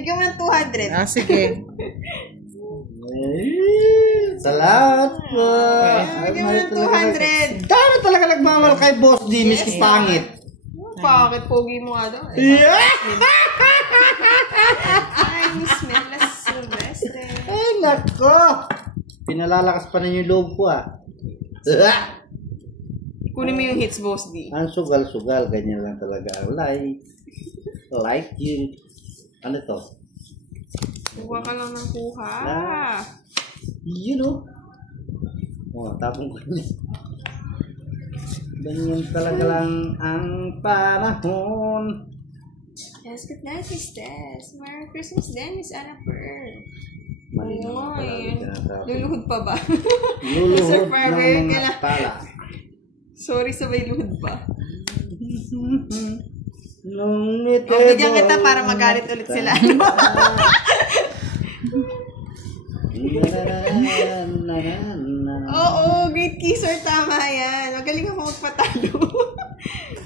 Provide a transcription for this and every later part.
Bigyan mo ng 200. Ah, sige. Salamat po. Bigyan mo ng 200. Dami talaga nagmamahal kay Boss D, miski pangit. Bakit pogi mo nga daw? Yeah! Ay, Miss Mela Silvestre. Ay, nako. Pinalalakas pa ninyo yung loob ko, ah. Kunin mo yung hits, Boss D. Ang sugal-sugal, ganyan lang talaga. Like you. Ano to? Kuha ka lang ng kuha. You know. Oh, tapong ko niya. Ganyan talaga lang ang panahon. Yes, good night, Miss Tess. Merry Christmas din, Miss Anna Pearl. Mali naman pala yung tinatapon. Luluhod pa ba? Luluhod Farmer, ng mga tala. Sorry, sabay luhod pa. Nung nito. Bigyan kita para magalit ulit sila. Oo, great kisser, tama yan. Magaling ako magpatalo.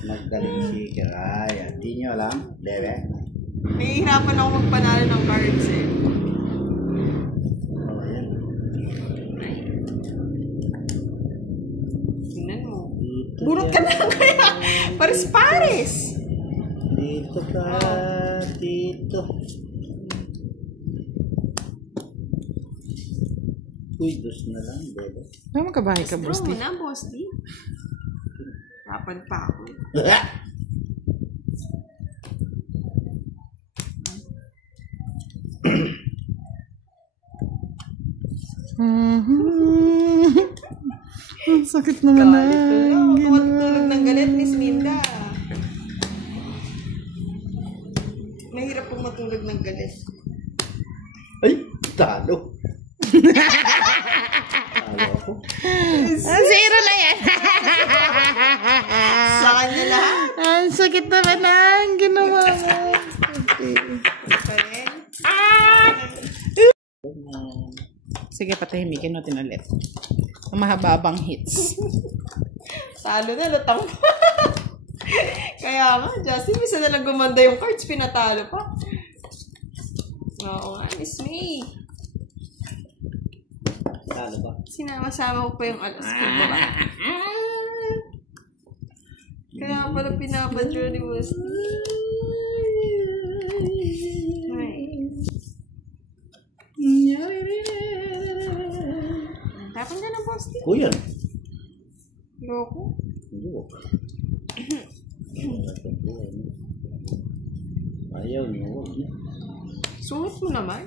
Naggaling si Kiraya. Di nyo alam? Debe? Nahihirapan ako magpanalo ng cards eh. Oh, yan. Tingnan mo. Dito Burot ka na kaya. Pares-pares. Dito ka. Dito. Uy, dos na lang, bebe. Ano magkabahay ka, Boss Draw D? mo na, Boss D. Rapad pa ako. Ang sakit naman na. Matulog ng galit, Miss Linda. Mahirap pong matulog ng galit. Ay, talo. Talo ako. Zero na yan. Sa kanya lahat. Ang sakit naman na. Ang ginawa mo. Pa rin. Sige, patahimikin natin ulit. Ang mahababang hits. Talo na, lutang pa. Kaya nga, Justin, misa na lang gumanda yung cards, pinatalo pa. Oo nga, Miss May. Talo ba? Sinama-sama ko pa yung alas ko ba? Kaya pala pinapadyo ni Boss. Tapon ka na, Boss. Kuya. Loko. Hindi ko. Ayaw niyo. Huwag niyo. Suot mo naman.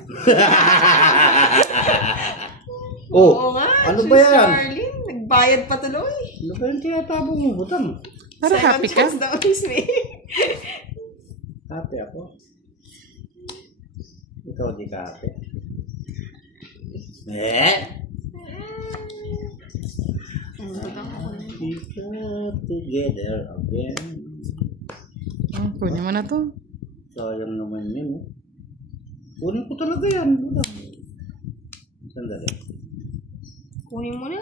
Oh, Oo nga, ano Sis ba yan? Arlene, nagbayad pa tuloy. Ano ba yung tinatabong mo? Butang. Para happy ka? Second chance daw, Miss May. Happy ako. Ikaw di ka happy. We got together again. Kunin mo na to. Sayang naman yun. Oh. Kunin ko talaga yan. Butang. Sandali. Kunin mo na.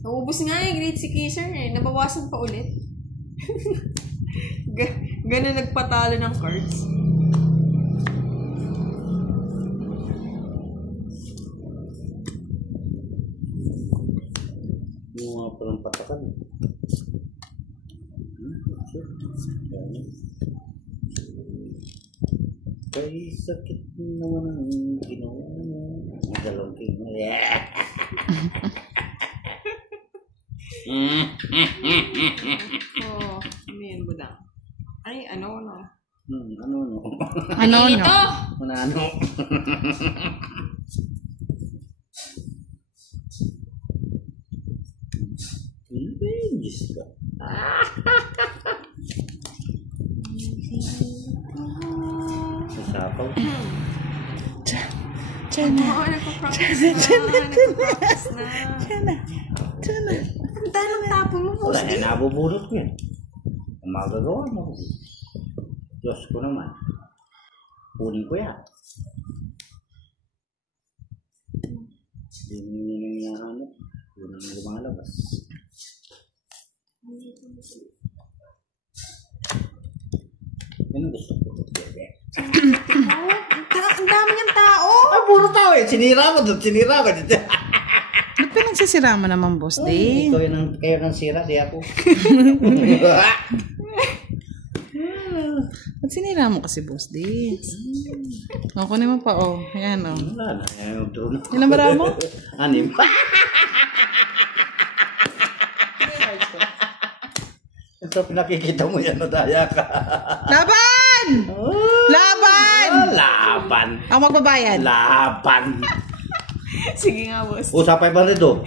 Naubos nga eh, grade si Kisser eh. Nabawasan pa ulit. Ganun nagpatalo ng cards. Yung mga palang patakan. Kay sakit naman ang ginawa mo. Magalong king. Oh, ano yun, budang? Ay, ano. Ano? Ano? Ito! Ano? Diyos ka. Nasapaw. Tiyan na. Oo, nagpa-practice na. Tiyan na. Ang dalang tapon mo, Wala Boss. na, nabubulot ko yan. Ang magagawa mo. Diyos ko naman. Kunin ko yan. Hindi na nangyari. Hindi na lumalabas. Yan ang gusto ko. Ang dami niyang tao. Ah, puro tao eh. Sinira ko doon. Sinira ko dito. Ba't pinagsisira mo naman, boss D? Kayo nang sira, di ako. Ba't sinira mo kasi, boss D? O, kunin mo pa, oh. Ayan, oh. Wala na. Ayaw doon. Yan ang bara mo? 6. Ito pinakikita mo yan, nadaya ka. Laban! Laban! Laban. Ako magbabayad. Laban. Sige nga, boss. O, sa 500 do.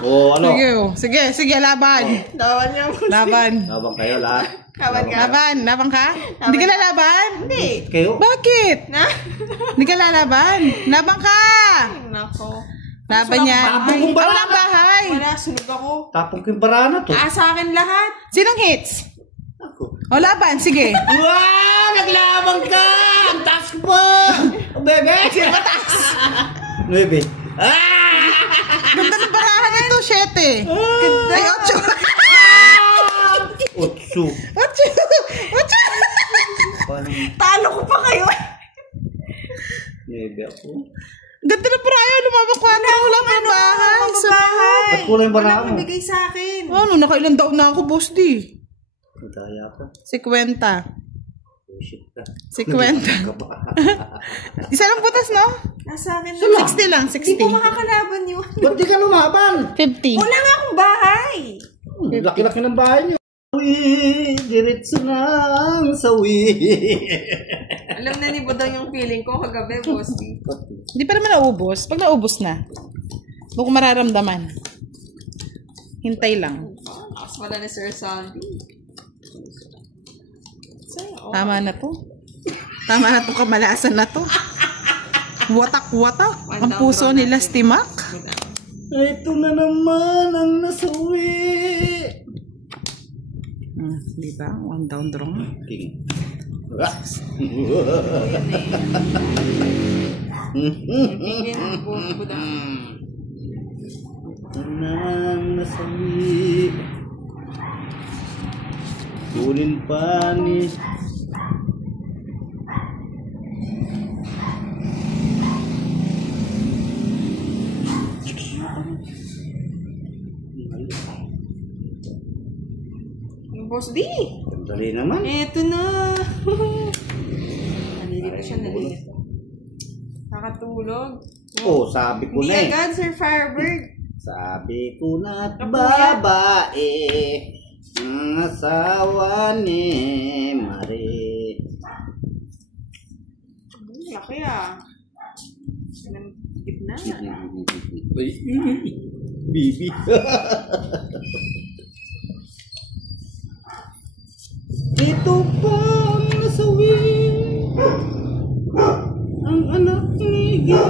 O, ano? Sige, oh. Sige, laban. Laban niya, boss. Laban. Laban kayo lahat. Laban ka. Laban ka? Hindi ka lalaban? Hindi. Kayo? Bakit? Na? Hindi ka lalaban? Laban ka! Nako. Laban yan. Tapong kong barana. Walang bahay. Wala, sunog ako. Tapong ko yung barana to. Sa akin lahat. Sinong hits? Ako. O, laban. Sige. Wow! Naglaban ka! Ang taas mo! Bebe! Sino ba taas? 9. Ganda ng barahan nito, 7. Ay, 8. 8. 8. Talo ko pa kayo. 9 ako. Ganda ng barahan. Lumabak ko na. Wala pa bahay. Bahay. Ba't kulang yung barana Wala mo? mabigay sa akin. Ano, nakailan daw na ako, boss D? Nadaya ka. 50. Shit ka. 50. Isa lang butas, no? Nasa akin 60 lang, 60. Hindi ko makakalaban yun. Ba't di ka lumaban? 50. Wala nga akong bahay. Laki-laki ng bahay niyo. Sawi, diretso ng sawi. Alam na ni Budang yung feeling ko kagabi, boss. Hindi pa naman naubos. Pag naubos na, doon ko mararamdaman. Hintay lang. Lakas pala ni Sir Sandy. Sa'yo. Tama na to. Tama na to, kamalasan na to. Watak-watak. Ang puso nila stimak. Ito na naman ang nasawi. Di ba? One down draw. King. Tingin ang Budang. Ito na ang nasawi. Kunin pa ni Boss D. Dali naman. Eto na. Nalilito siya, nalilito. Nakatulog. Oh, sabi ko Hindi na eh. agad, Sir Firebird. Sabi ko na't Kapuyat. babae ang asawa ni Marie. Laki ah. Ng gitna. Uy, Bibi. Ito pa ang nasawi ang anak ni Gil.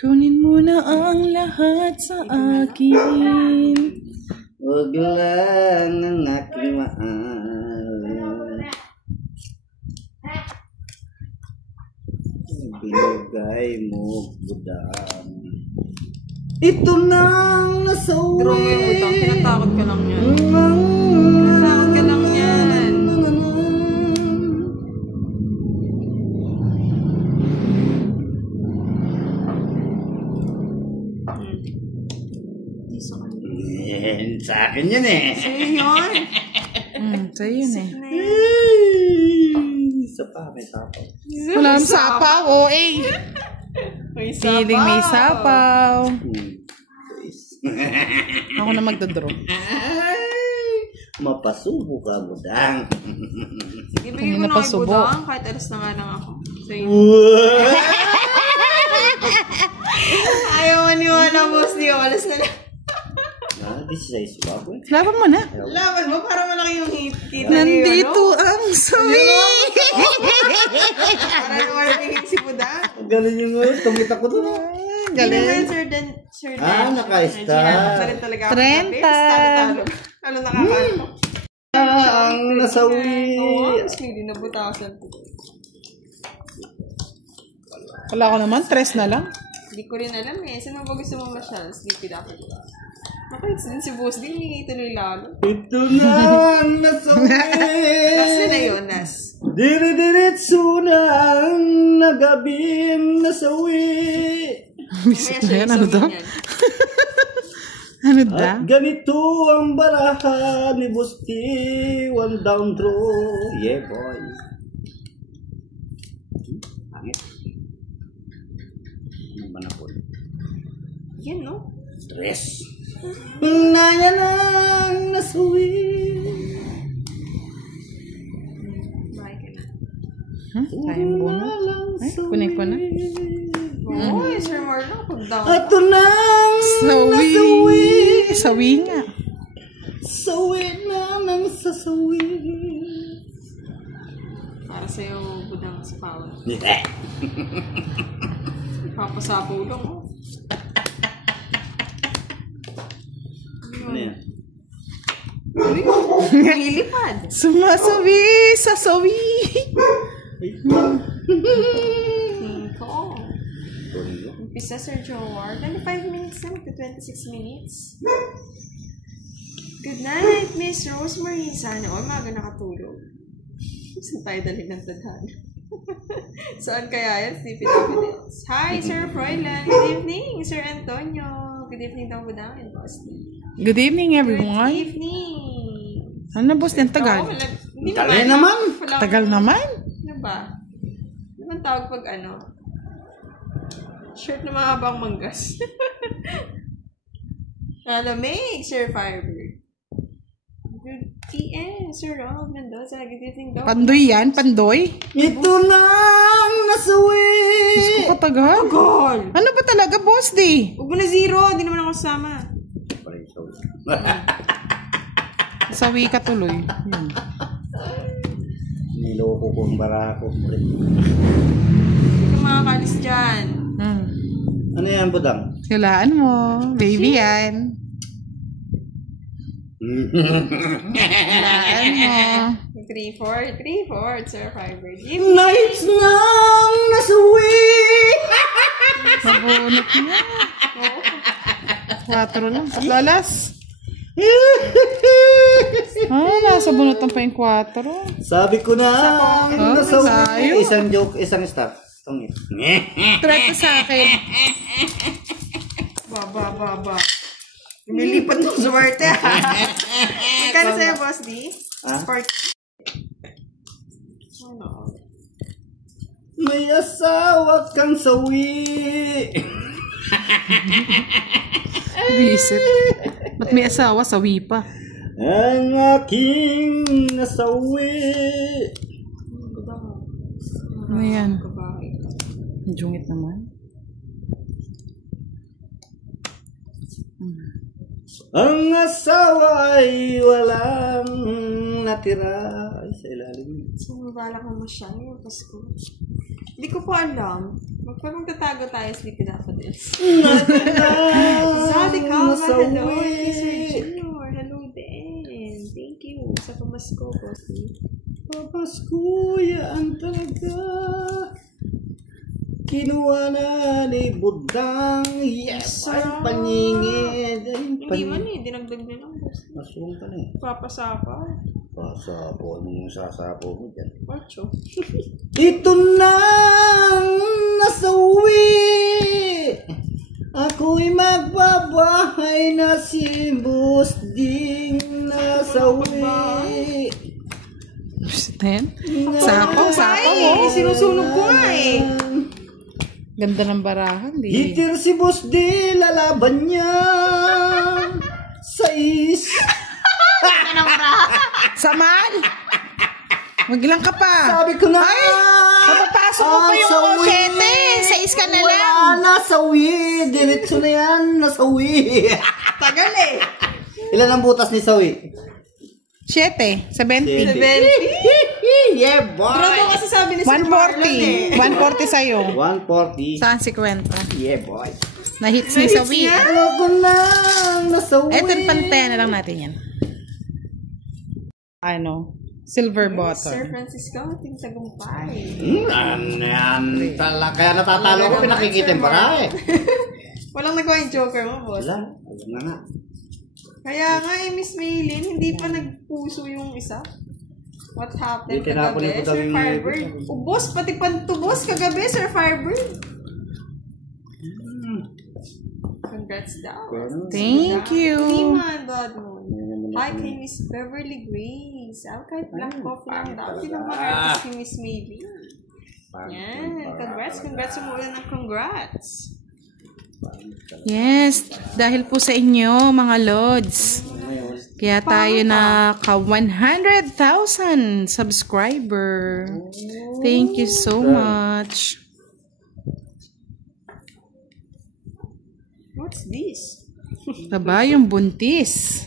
Kunin mo na ang lahat sa akin. Huwag lang ang aking mahal. Binigay mo, Budang. Ito nang nasawi. Pero may Budang, tinatakot ka lang yan. Tinatakot ka lang yan. Sa akin yan eh. Sa'yo yun. Sa'yo yun eh. Isa pa, may tapaw. Wala nang sapaw, eh. May Feeling may sapaw. Hmm. Ako na magdodraw. Mapasubo ka, Budang. Ibigay ko na kay Budang, kahit alis na nga lang ako. Sa'yo. Ayaw maniwala, boss. Di alis na lang. This is a swab. Laban mo na. Laban mo, para malaki yung kita Nandito ang sawi. Para naman yung si Budang. Galing yung tumita ko doon. Galing. Sir Dan. Naka-star. Pa rin talaga ako. 30. Talo-talo. Ano nakakalo? Ang nasawi. Oo, mas hindi nabutasan. Wala ko naman, 3 na lang. Hindi ko rin alam eh. Saan ba gusto mo masyal? Sleepy dapat. Makaits din si Boss din. Hindi tuloy lalo. Ito na ang nasawi. Nas na yun, Nas. Diri-diritso na ang nagabing nasawi. Bisit na yan. Ano daw? Ano daw? At ganito ang baraha ni Busti. One down throw. Yeah, boy. Pangit. Ano ba na po? Yan, no? Stress. Na yan ang nasawi. Bye ka na. Sayang bono. Ay, kunin ko na. Oo, Sir Marlon, pag down. Ato nang Sawi. nasawi. Sawi nga. Sawi na nang sasawi. Para sa'yo, budang sa power. Yeah. Papasapaw lang, oh. Ano yan? Nilipad. Sumasawi sa sawi. Ko. Umpisa, Sir Jowar. 25 minutes na. To 26 minutes. Good night, Miss Rosemary. Sana all maaga nakatulog. Saan tayo dalhin ng tadhana? Saan kaya yan? Sleepy Davids. Hi, Sir Froilan. Good evening, Sir Antonio. Good evening daw po daw. Good evening, Good everyone. evening. Ano boss din tagal? Hindi Tagal naman. Tagal naman. Ano ba? Ano bang tawag pag ano? Shirt na mahabang manggas. Malamig, Sir Firebird. Good PM, Sir Rob Mendoza. Good evening daw. Pandoy yan, pandoy. Ito nang nasawi. Diyos ko katagal. Gol! Ano ba talaga, boss di? Huwag mo na zero. Hindi naman ako sama. Sawi ka tuloy. Yun. Niloko ko ang barako. Hindi ka makakalis dyan. Ano yan, budang? Silaan mo. Baby yan. Silaan mo. 3-4. 3-4, Sir Firebird. Nights nang nasawi. Mabunot niya. 4 lang. Lalas. Nasa bunutan pa yung 4. Sabi ko na nasawi. tayo. Isang joke, isang start. Tungit. Try ko sa akin. Ba. Lumilipat ng swerte, ha? Magkano sa'yo, Boss D? Ah? Ano? May asawa kang sawi. Visit. Ba't may asawa? Sawi pa. Ang aking nasawi. Ano yan? Kabahay. Ang jungit naman. Ang asawa ay walang natira ay sa ilalim. Sino ba lang mo siya ngayong Pasko? Hindi ko po alam. Magtatago tayo, Sleepy Daffodils. Zadi Calva, hello. Sir Junior, hello din. Thank you sa pamasko, Bossy. Papasko yan talaga. Kinuha na ni Budang. Yes! Ay, paningid. Hindi man eh, dinagdag na lang, Bossy. Masuong ka na eh. Papasapa. Pasapo. Anong sasapo mo dyan? Ocho. Ito nang nasawi. Ako'y magbabahay na si Boss Ding nasawi. Visit na yan. Sapo mo. Sinusunog ko nga eh. Ganda ng barahan. Di. Hitir si Boss D, lalaban niya. Sais. Saman! Maglang ka pa. Sabi ko na. Mapapasok mo pa yung 7. 6 ka na lang. Wala, nasawi. Diretso na yan, nasawi. Tagal eh. Ilan ang butas ni sawi? 7. 70. 70. Yeah, boy. Pero ito kasi sabi ni Sir Marlon eh. 140 sa'yo. 140. Saan si Kwenta? Yeah, boy. Na-hits ni Sawi. Ano ko na, nasawi. Eto, pantayan na lang natin yan. Ano? Silver Yes, Sir button. Francisco, ating tagumpay. Yan. Kaya natatalo ko, pinakikita yung para eh. Walang nagawa yung joker mo, boss. Wala. Wala na nga. Kaya nga Miss Maylin, hindi pa nagpuso yung isa. What happened Hindi, tinapon kagabi, ko daw Sir yung Firebird? Ubos, pati pantubos kagabi, Sir Firebird. Congrats daw. Thank you. Liman, Bloodmoon. Hi kay Miss Beverly Grace. Kahit black coffee lang daw. Hindi naman artist si Miss Maylin. Yan. Congrats. Umulan ng congrats. Yes, dahil po sa inyo, mga Lods. Kaya tayo na ka 100,000 subscriber. Thank you so much. What's this? Taba yung buntis.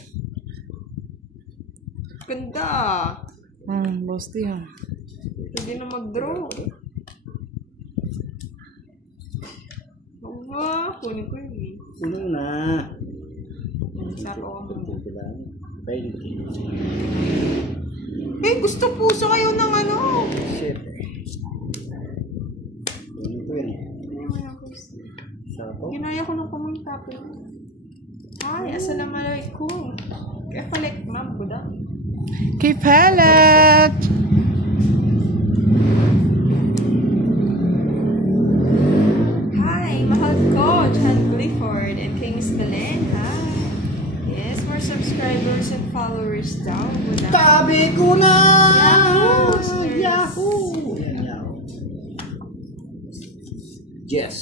Ganda. Boss Tia. Pwede na mag-draw. Aba, kunin ko yun eh. Ano na? Sapo ako muna. Thank you. Eh, gusto puso kayo ng ano? Shit. Ano ko yun? Sapo? Ginaya ko ng pumunta po. Hi, assalamualaikum. Kaya palik, ma'am, budak. Kay Palak. Hi, mahal ko, John Clifford, and kay Miss Belen, hi. Yes, more subscribers and followers daw. Budak. Tabi ko na! Yahoo! Yahoo! Yan, Yahoo. Yes.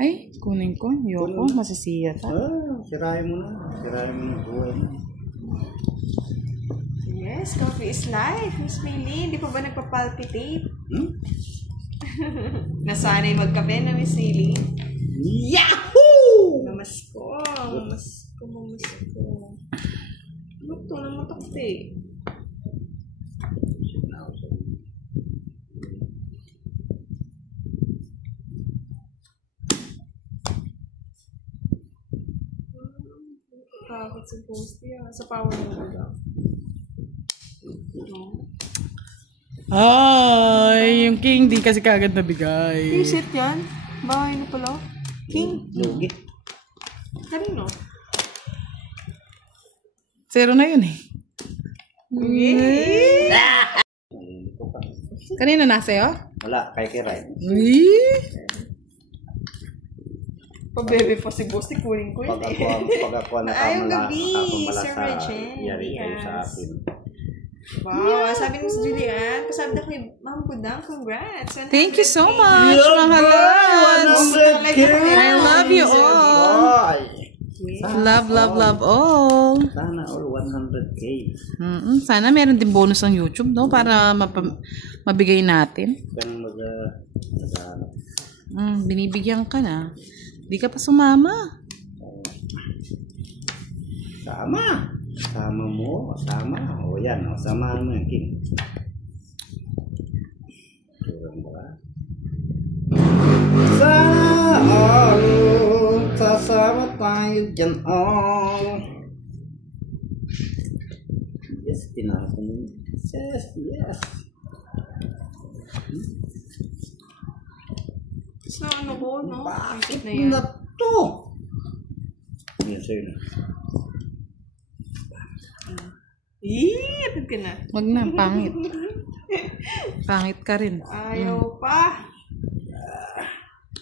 Ay, kunin ko. Yoko, masisiya ta. Sirahin mo na. Sirahin mo ng buhay mo. Yes, coffee is life. Miss Maylin, di pa ba nagpapalpitate? Nasanay magkape na, Miss Maylin. Yahoo! Mamasko. Ano ito? Namatakte. Bakit supposed yan? Sa power mo ba? Ay, yung king di kasi kagad nabigay. Is it yan? Bahay na pala? King? Lugi. Kanino? Zero na yun eh. Kanina nasa'yo? Wala, kay Kiray. Pabebe pa si Boss, kunin ko yun Pag ako Ayong nakamala gabi, sa Sir Regine. yari kayo sa akin. Wow, sabi ni Miss Julian, pasabi na kay Ma'am Budang, congrats. Thank you so much, mga Lods. I love you all. Love all. Sana all 100K. Sana meron din bonus ang YouTube, no? Para mabigay natin. Ganun mag-ano. Binibigyan ka na. Di ka pa sumama. Sama. Sama mo. Sama. O yan. O, samahan mo yung king. Turang ba? Sana all. Sasama tayo dyan all. Yes, tinapon mo. Yes. So, ano ko, no? Bakit na yan. na to? Yan sa'yo na. Atid ka na. Wag na, pangit. Pangit ka rin. Ayaw pa.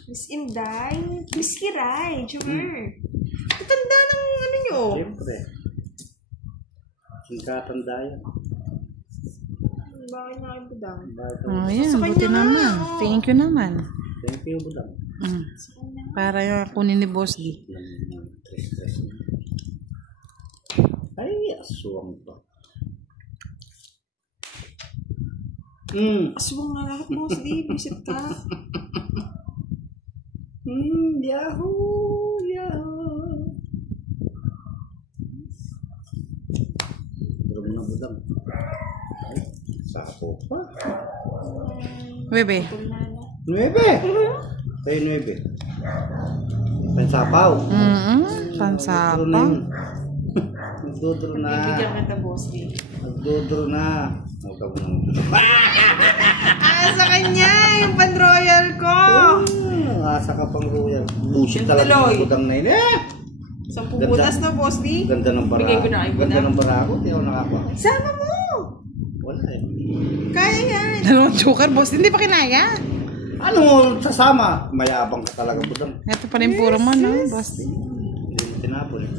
Miss Inday. Miss Kiray. Jumer. Tanda ng ano nyo. Siyempre. Singkatan dahil. Bakit na kayo Budang? Ayan, Sa buti kanya nga, naman. oh. Thank you naman. Thank you, Budang. Para yung kunin ni Boss D. Ay, aswang pa. Aswang na lahat mo. Sige, visit ka. Yahoo! Durog na Budang. Ay, sapo pa. Bebe. 9. Tayo 9. Pansapaw. Pansapang. Nagdodro na. Bibigyan kita, boss D. Nagdodro na. Sa kanya, yung pan-royal ko. Asa ka pang royal. Bullshit talaga Tuloy. yung budang na yun. 10 butas na, boss D. Ganda ng barako. Bigay ko na kay Ganda Budang. ng barako. Hindi ako nakakuha. Sama mo. Wala eh. Kaya yan. Dalawang joker, boss. Hindi pa kinaya. Ano mo sasama? Mayabang ka talaga budang. Ito pa rin puro mo, no, boss? Hindi mo tinapon eh.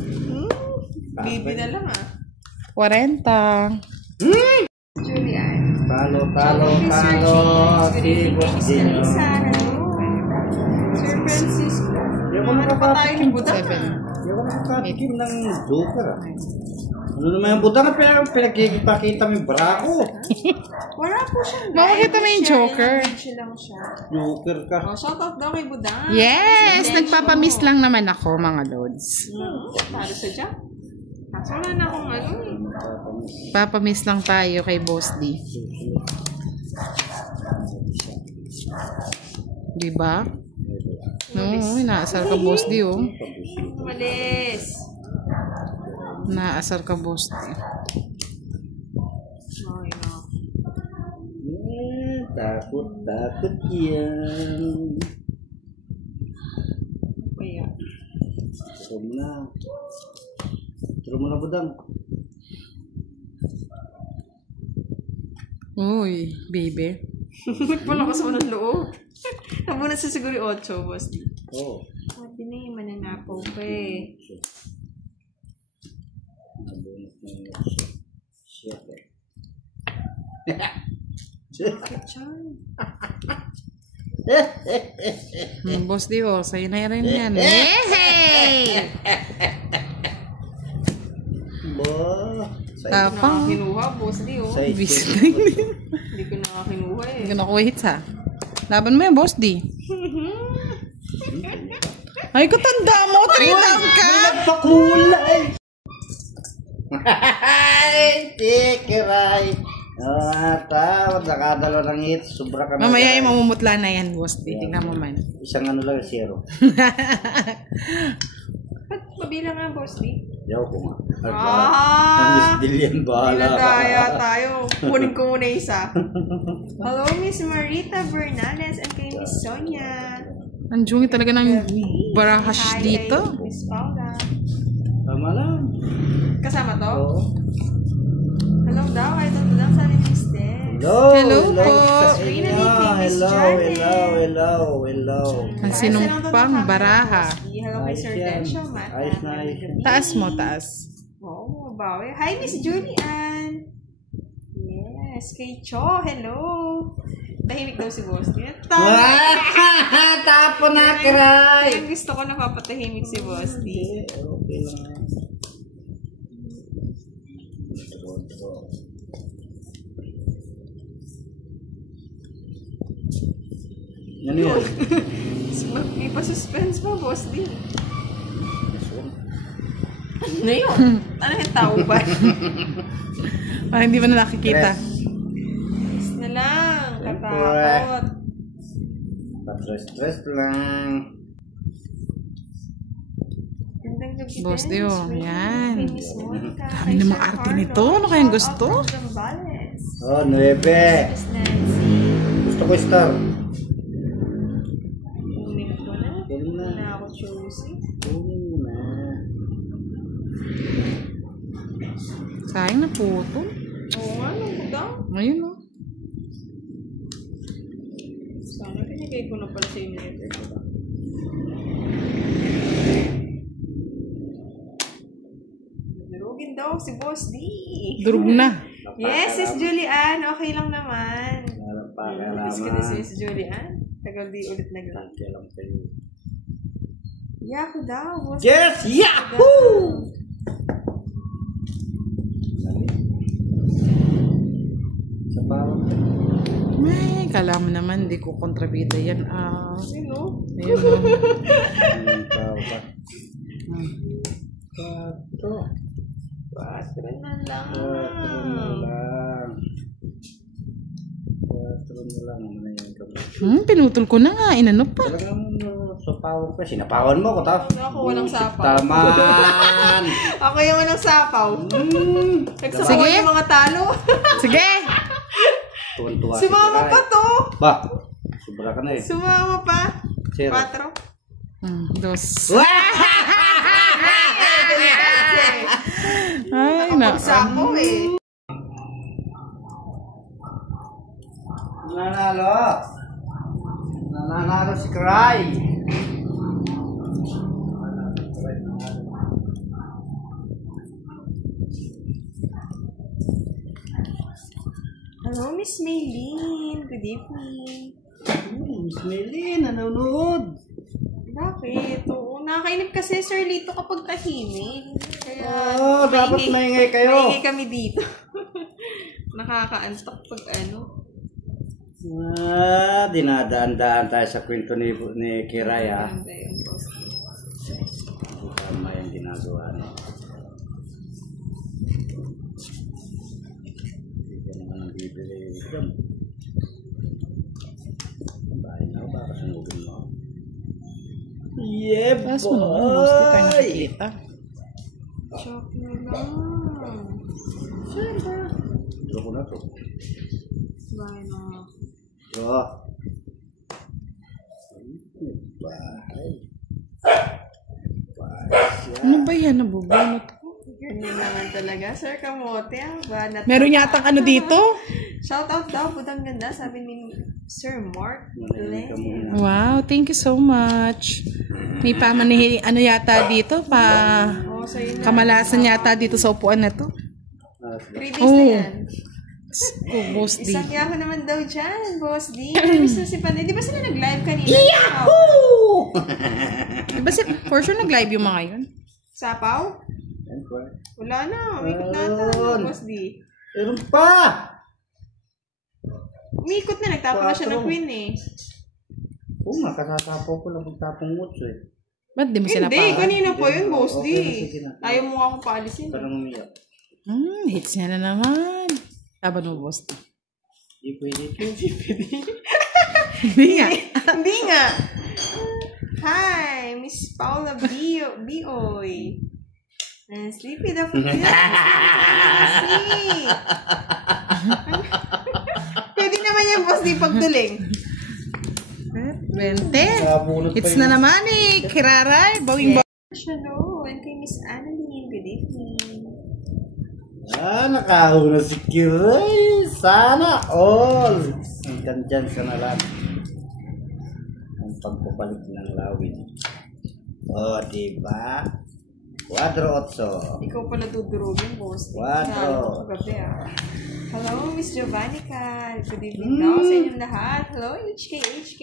Bibi na lang, 40. Julian. Talo. Si Boss Dino. Sir Francisco. Hindi ako Ano pa tayo ni Budang? 7. Hindi ako nakakatikim ng joker ah. Ano naman yung budang na pinagkikipakita mo yung barako? Wala po siya. Makikita mo yung joker. lang siya. Joker ka. Oh, shoutout daw kay Budang. Yes! Nagpapamiss lang naman ako, mga lods. Talo sa dyan. Kaso wala na akong ano eh. Papamiss lang tayo kay Boss D. Diba? No, inaasar ka, Boss D, oh. Malis. Naasar ka, Boss D. Okay na. Takot yan. Kaya. Turo mo na budang. Uy, baby. Nagpalakas mo ng loob. Nabunat sa siguro 8, boss. Oo. Sabi na yung mananapaw pa eh. Nabunot na yung shit eh. Bakit yan? Boss D, oh, sa'yo na rin yan. Yay! Tapang. Kinuha, boss. Di oh. Visit na Hindi ko nakakinuha eh. Hindi ko nakuha hits, ha? Laban mo yan, Boss D. Ay, katanda mo. 3 down ka. Nagpakulay! Tikiray! Nakadalo ng hits. Sobra ka na. Mamaya yung mamumutla na yan, Boss D. Tingnan mo man. Isang ano lang, 0. Ba't mabilang nga, boss? Di? Yaw ko nga. Ah! Miss Dillian, bahala ka. Dinadaya tayo. Kunin ko muna isa. Hello, Miss Marita Bernales and kay Miss Sonia. Ang jungi talaga ng Hi, barahash dito. kay Miss Paula. Tama lang. Kasama to? Oo. Hello daw. Ay, ito lang sa amin, Miss Des. Hello po. Sa inyo. Hello. Ang sinumpang baraha. Hello kay Sir Densho, man. Ayos na. Taas mo, taas. Oo, mabawi. Hi, Miss Julian. Yes, kay Cho. Hello. Tahimik daw si Boss. Tapo na, kiray. Kaya gusto ko napapatahimik si Boss. Okay lang. Ano yan? May pa-suspense pa, Boss D. Ano yun? Ano yung tao ba? Parang hindi mo na nakikita. Yes na lang. Katakot. Stress lang. Gandang gabi Boss din, Dio, Miss Ray. yan. Kay Miss Monica. Dami Kay namang Sir arte Carlo. nito. Ano kayang Shout gusto? out from Zambales. Oh, 9. Miss Nancy. Gusto ko star. Kunin ko na. Kunin na. Na ako choosy. Kunin mo na. Sayang na puto. Oo nga, nung budang. Ayun, oh. Sana pinigay ko na pala sa inyo. Durugin daw si Boss D. Durog na. Yes, Sis Julian. Okay lang naman. Pakalaman. Miss ko na si Sis Julian. Tagal di ulit nag-lang. Kailan kayo? Yako daw. Boss. Yes! Yahoo! Sa parang. Ay, kala mo naman, hindi ko kontrabida yan. Ayun o. Ayun, oh. Ikaw ba? Kato. 4 na lang. 4 na lang. Ano na yung kamay? Pinutol ko na nga. Inano pa. Talagang Sapawan pa. Sinapawan mo ko, tapos. Ako walang sapaw. Taman! Ako yung walang sapaw. Nagsapawan Sige. yung mga talo. Sige! Tuwan-tuwa. Sumama pa to. Ba? Sobra ka na eh. Sumama pa. 0. 2. Ay, Nakapagsapo eh. Nanalo si Cry. Hello, Miss Maylene. Good evening. Miss Melin, nanonood. Bakit? Oo, nakakainip kasi Sir Lito kapag tahimik. Kaya, Dapat maingay kayo. maingay kami dito. Nakakaantok pag ano. Dinadaan-daan tayo sa kwento ni Kiray, ha? Ganda yung post. Tama yung ginagawa niya. Hindi ka naman ang bibili yung exam. Bahay na ako, baka sunugin mo. Yeah, Pas mo naman, mostly tayo nakikita. Shock na lang. Ito ko na to. Bahay na. Ito. Bahay. Ano ba yan? Nabubunot ko. Ganyan naman talaga. Sir Kamote, ba? Meron yatang ano dito? Shout out daw, budang ganda, sabi ni Sir Mark. Wow, thank you so much. May pamanihi, ano yata dito? Oh, so yun na. Kamalasan yata dito sa upuan na to. 3 days na yan. Oh, Boss D. Isang yaho naman daw dyan, Boss D. Miss na si Panay. Di ba sila nag-live kanina? Yahoo! Diba for sure nag-live yung mga yun? Sapaw? Wala na. Umikot na ata, Boss D. Meron pa! Umikot na. Nagtapon na siya ng queen eh. Oo nga, kasatapaw ko lang magtapong mutso eh. Ba't di mo sila Hindi, pa? kanina po yun, Boss D. Okay, sige na. Ayaw mo nga akong paalisin. Parang umiyak. Hits niya na naman. Laban mo, Boss D. Hindi pwede ito. Hindi nga. Hindi nga. Hi, Miss Paula Bioy. And sleepy daw. Pwede naman yan, Boss D, pagduling. 20. Hits na naman eh. Kiraray. Bawing Hello, and kay Miss Annalyn. Good evening. Nakahuna si Kiray. Sana all. Hanggang dyan ka na lang. Ang pagpapalit ng lawin. O, diba? 4-8. Ikaw pa natudurugin, Boss. Quadro. Gabi ah. Hello, Miss Giovannica. Good evening daw sa inyong lahat. Hello, HK.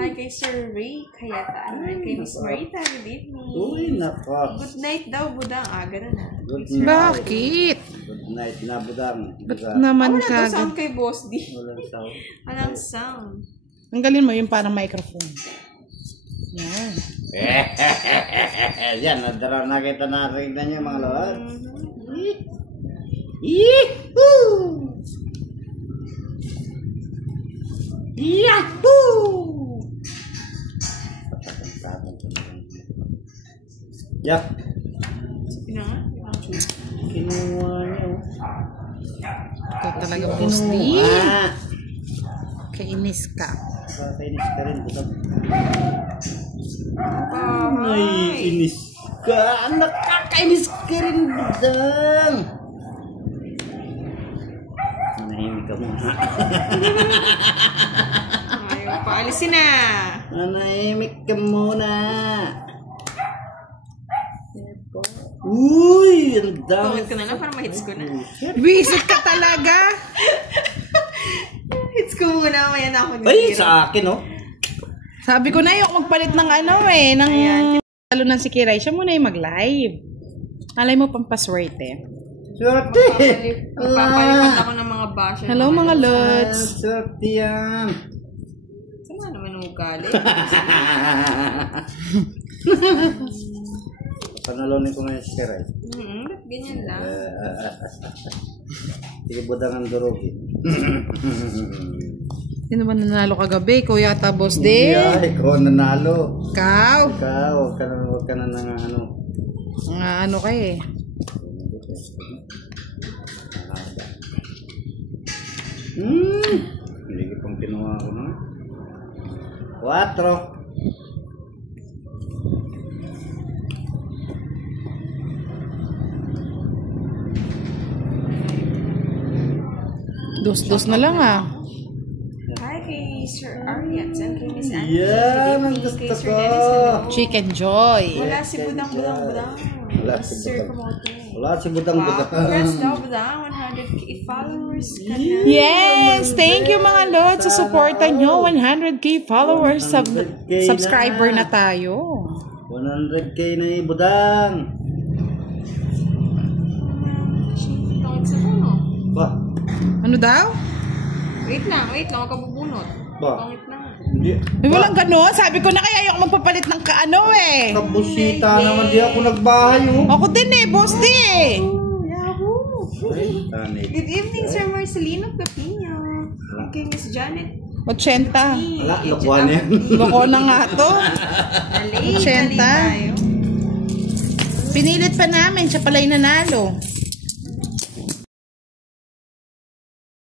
Hi kay Sir Ray Kayatan. Hi kay Miss Marita. Good evening. Uy, nako. Good night daw, budang. Aga na na. Good night. Bakit? Good night na budang. Ba't naman Wala daw kagad? sound kay Boss D. Walang sound. Walang sound. Tanggalin mo yung parang microphone. Yan. Yan, nadara nakita natin na niyo mga lord. Yahoo! Yak. Sino nga? Kinuha niyo. Ikaw talaga, Boss D. Kainis ka. Kainis ka rin. Ay. Ay, inis ka. Nakakainis ka rin, budang. Manahimik ka muna. Ayaw pa. Alisin na. Manahimik ka muna. Uy, ang dami. Tungit ko na lang para ma-hits ko na. Visit ka talaga. Hits ko muna. Maya na ako. Ay, sa akin, oh. Sabi ko na yung magpalit ng ano eh, ng talo ng si Kiray. Siya muna yung mag-live. Alay mo pampaswerte. Swerte. Magpapalipat ako ng mga basher. Hello mga lods. Swerte yan. Sama naman ang ugali. Panalonin ko ngayon si Kiray. Ba't ganyan lang? Sige, budang ang durugin. Sino ba nanalo kagabi? Ikaw yata, boss Hindi din. ikaw nanalo. Ikaw. Ikaw, huwag ka na ano. Nga ano ka eh. Hindi ko pang kinuha ko na. 4. Dos na lang ah. Hi kay Sir Ariat and kay Miss Anne. Yan ang Good evening gusto kay Sir ko. Dennis. Hello. Chicken Joy. Wala si Budang. Wala si Sir Budang. Kamote. Wala si Budang. Wow, congrats daw Budang. 100k followers ka na. Yes! Thank you mga lods sa suporta nyo. 100k followers. 100K na. Subscriber na tayo. 100k na Budang. Tawag sa puno. Ba? Ano daw? Wait lang. Huwag ka bubunot. Ba? Pangit lang. Hindi. Ay, walang ganon. Sabi ko na kaya ayoko magpapalit ng kaano eh. Kabusita naman, di ako nagbahay oh. Ako din eh, boss di eh. Yahoo! Tanig. Good evening, Sir Marcelino Capino. Okay, Miss Janet. 80. Wala, lokohan yan. Loko na nga to. Alay, 80. tayo. Pinilit pa namin, siya pala'y nanalo.